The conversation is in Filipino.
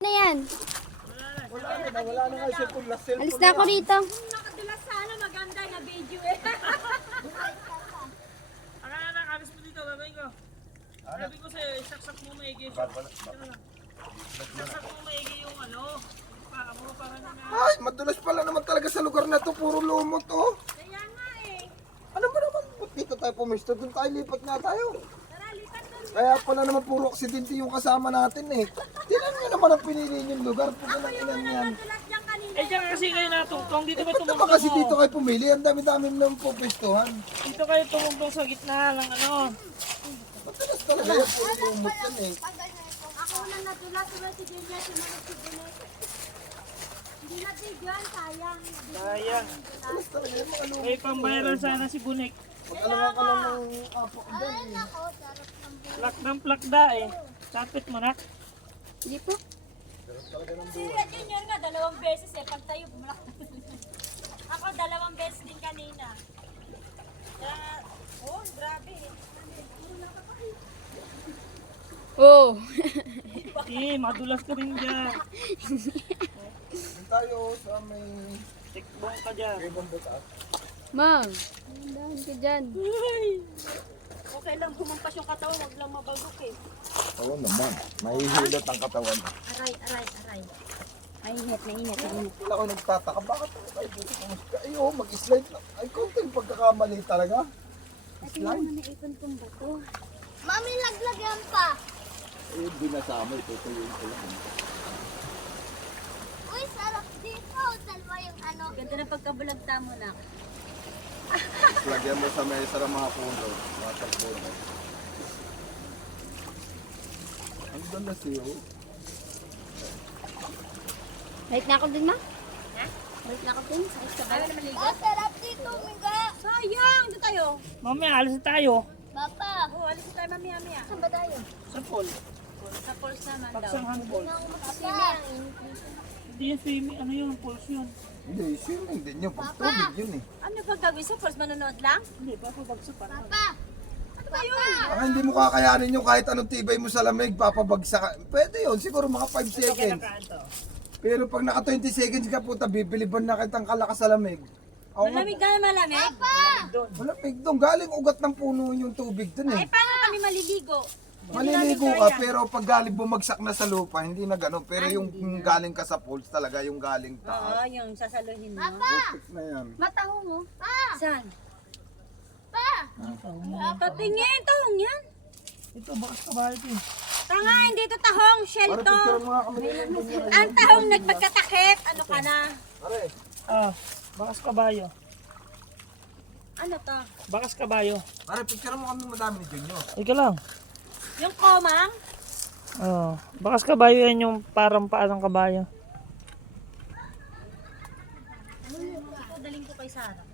Na yan. Wala na nga cellphone, last cellphone. Alis na ako dito. Nakadulas sana maganda na video eh. Akala na, alis mo dito, babay ko. Sabi ko sa'yo, isaksak mo maigi. Isaksak mo maigi yung ano. Paa mo, para na na. Ay, madulas pala naman talaga sa lugar na to. Puro lumot oh. Kaya nga eh. Ano ba naman? Ba't dito tayo pumisto? Doon tayo, lipat nga tayo. Tara, lipat doon. Kaya pala naman puro aksidente yung kasama natin eh. Tinan nyo naman ang pinili yung lugar. Puto ng ilan yan. Nadulas dyan kanina. Eh, diyan kasi kayo natungtong. Dito kayo Ba't naman tumungtong. kasi dito kayo pumili? Ang dami-dami naman pupistuhan. Dito kayo tumungtong sa gitna ng ano. Madalas talaga yan. Puro lumot yan eh. Ako na nadulas. Wala si Julia, sumunod si Julia. Hindi na videoan, sayang. Sayang. Madalas talaga yan. Mga lumot. May pambayaran sana si Bunek. Pag-alaman ka lang ng apo ko dyan eh. Plak ng plakda eh. Sapit mo na. Hindi po. Si Ria Junior nga, 2 beses eh. Pag tayo bumulak. Ako 2 beses din kanina. Kaya, oh, grabe eh. Oh. Eh, madulas ka rin dyan. Doon tayo sa may Tikbong ka dyan. ibang butas. Mang. Dahan ka dyan. Okay lang, kumampas yung katawan, wag lang mabagok eh. Oo naman. Mahihilot ang katawan. Aray, aray, aray. Mainit, mainit, mainit. Wala ko nagtataka. Bakit ako tayo dito pumusika? Ay, oh, mag-slide na. Ay, konting pagkakamali talaga. Ito yung mga naipon kong bato. Mami, laglag yan pa. Eh, binasama. Tutuyuin ko lang. Uy, sarap dito. Dalawa yung ano. Ganda ng pagkabulagta mo na. Lagyan mo sa mesa ng mga puno. Mga tagpuno. Ang ganda siyo. Balik na ako din, ma. Ha? Balik na ako din. Sakit ka ba? Ayaw na maligo. Oh, sarap dito, Miga. Sayang! Doon tayo. Mamaya, alis na tayo. Papa, Oh, alis na tayo mamaya-maya. saan ba tayo? Sa pool. Sa falls naman daw. Paksang handball. Papa, Hindi yung swimming, ano yun, pools yun. Hindi, swimming din yun. Pag tubig yun eh. Ano ba gagawin sa falls? Manonood lang? Hindi, papabagsak pa. Papa. Ano ba yun? Baka hindi mo kakayanin yung kahit anong tibay mo sa lamig, papabagsak. Pwede yun, siguro mga 5 seconds. Pero pag naka 20 seconds ka puta, bibiliban na kitang kalakas sa lamig. Ako nga, Malamig na malamig? malamig doon. Galing ugat ng puno yung tubig doon Ay, eh. paano kami maliligo? Maliligo ka, pero pag galing bumagsak na sa lupa, hindi na gano'n. Pero yung galing ka sa pools talaga, yung galing Oo, taas. yung sasaluhin mo. Bukit na yan. Matahong mo. Saan? Pa. Patingin, tahong yan. Ito, bakas kabayo ito eh. Tanga, hindi ito tahong, shell Para to. picture mo nga kami dito. Ang tahong nagpagkatakip. Ano ka na? Pare, Ah, bakas kabayo. Ano to? Bakas kabayo. pare, picture mo kami madami ni Junyo. Ika lang. Yung komang? Oh, bakas kabayo yan yung parang paa ng kabayo. Ito, daling ko kay Sarah.